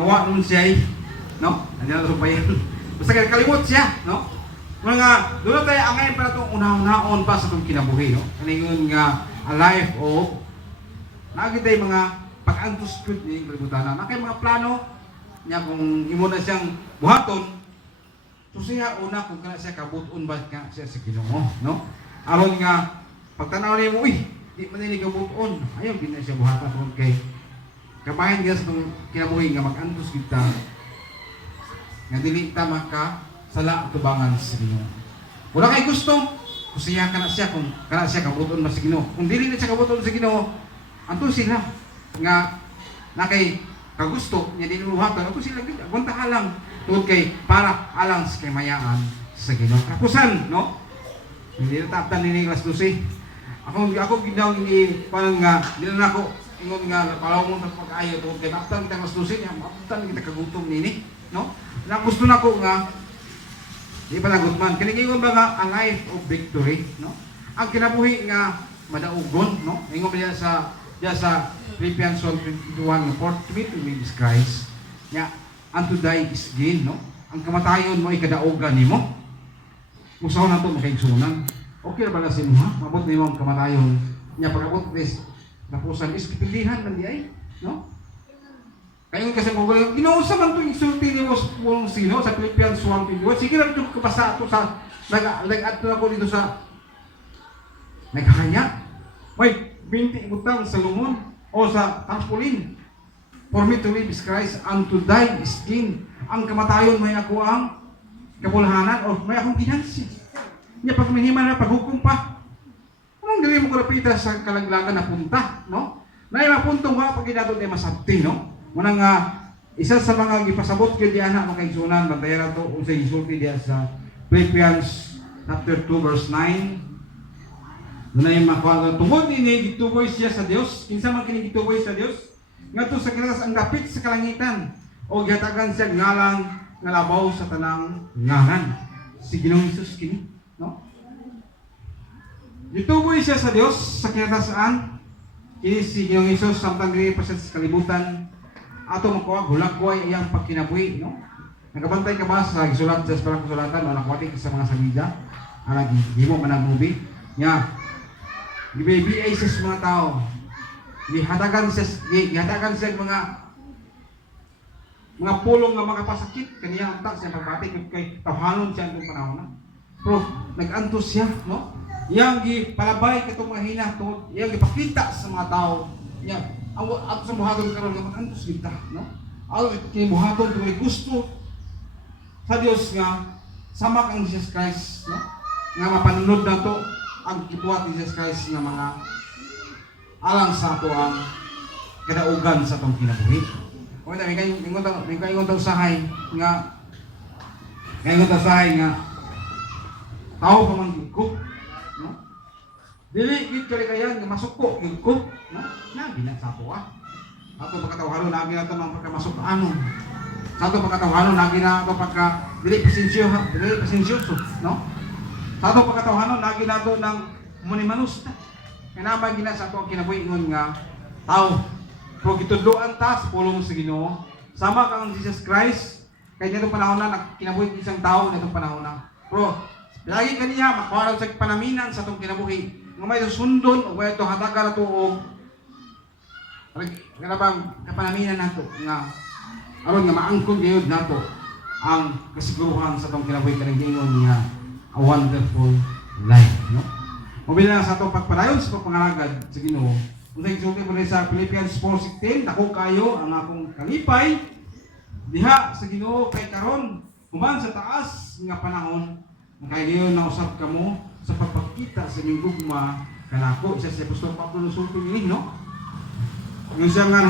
nawa nun siya no? Nandiyan na bayan. Basta kaya kalimot siya, no? Mga doon tayo angay para itong unahon-naon pa sa itong kinabuhi, no? Kaningon nga a life of nakita mga pag-antos good ni kalibutan na kay mga plano niya kung imo na siyang buhaton. So siya una kung kana siya kabuton ba ka siya sa Ginoo, no? Aron nga pagtanaw nimo, di man ni kabuton. Ayaw din na siya buhatan kung kay kabahin nga sa itong kinabuhi nga mag-antos kita nga dili ta maka sala tubangan sa Ginoo. Wala kay gusto, kusiya kana siya kung kana siya kabuton mas sa Ginoo. Kung dili na siya kabuton sa Ginoo, anto sila nga nakay kagusto niya dili buhaton, anto sila gid agunta halang tungod kay para alang sa kamayaan sa Ginoo. Kapusan, no? Hindi na taptan ni Class 12. Ako ginaw ni parang nga dili na ako ingon nga palaw mo sa pag-ayo tungod kay taptan kita Class 12 niya, taptan kita kagutom nini, no? Na gusto na ko nga di pa nagutman kini ingon ba nga a life of victory, no? Ang kinabuhi nga madaugon, no? Ingon ba sa Philippians 1:21 for to me is Christ. Nya and to die is gain, no? Ang kamatayon mo ay kadaugan nimo. Usaw na to makaigsunan. Okay ra ba na si mo, ha? Mabot nimo ang kamatayon. Nya pagabot is napusan is pilihan man di ay, no? Kayon kasi mo ginuusa man to isulti ni mo sino sa Philippians 1:21. Sige lang ito kapasa to sa nag-add na ko dito sa naghanya. Wait, 20 butang sa lumon o sa tarpaulin. For me to live is Christ and to die is gain. Ang kamatayon may ako ang kabulhanan o may akong ginansi. Nya pag mahiman na paghukom pa. Anong dili mo kalapita sa kalaglagan na punta, no? Nay mapuntong wa pag ginato di masabti, no? Muna nga, isa sa mga gipasabot kay diyan na makaigsunan, bantayra to kung sa isulti diya sa Philippians chapter 2 verse 9. Doon ay makuha tungod ini gituboy siya sa Dios. Kinsa man kini gituboy sa Dios? Ngadto sa kinas ang dapit sa kalangitan o gihatagan siya ngalang nga labaw sa tanang ngaran. Si Ginoong Hesus kini, no? Gituboy siya sa Dios sa kinasaan. Kini si Ginoong Hesus samtang dili pa sa kalibutan ato makuha hulagway iyang pagkinabuhi, no? Nagabantay ka ba sa gisulat sa parang kasulatan o nakwati sa mga samida? Ana gihimo man ang movie nya. Gibibiyay sa mga tao. Gihatagan sa mga pulong nga makapasakit kaniya ang siya pagbati kay tawhanon siya itong panahon na. Pero nag-antos siya, no? Iyang gipalabay katong mga hinatot, iyang gipakita sa mga tao. Iyang ato sa buhaton karon nga mag-antos kita, no? Ato kini buhaton kung may gusto sa Dios nga sama kang Jesus Christ, no? Nga mapanunod na to ang gibuhat ni Jesus Christ nga mga alang sa ato ang kadaugan sa atong kinabuhi. O ita may kaingon taw sahay nga tao pa man gid ko, no? Dili gid kalikayan nga masuko gid ko, no? Na ginasa po ato pagkatawhanon lagi na to mang pagkamasok ano. Sa ato pagkatawhanon lagi na to pagka dili pasensyoso, no? Sa ato pagkatawhanon lagi na to ng manimanus ta. Kaya naman gina sa ato ang kinabuhi ingon nga tao. Pero gitudloan ta sa pulong sa Ginoo. Sama kang Jesus Christ kay nitong panahon na kinabuhi isang tao nitong panahon na. Pero lagi kaniya makuha sa panaminan sa atong kinabuhi. Nga may sundon o may ito hataga na ito o bang kapanaminan nato nga aron nga maangkon gayud nato ang kasiguruhan sa atong kinabuhi kanang giingon niya a wonderful life, no? Mabila na sa atong pagpadayon sa pagpangalagad sa Ginoo. Kung sa isulti mo sa Philippians 4:16, dako kayo ang akong kalipay diha sa Ginoo kay karon human sa taas nga panahon nakaidiyon na usab kamo sa pagpakita sa inyong gugma kanako. Isa sa Apostol Pablo sulti ni, no? Yung siya nga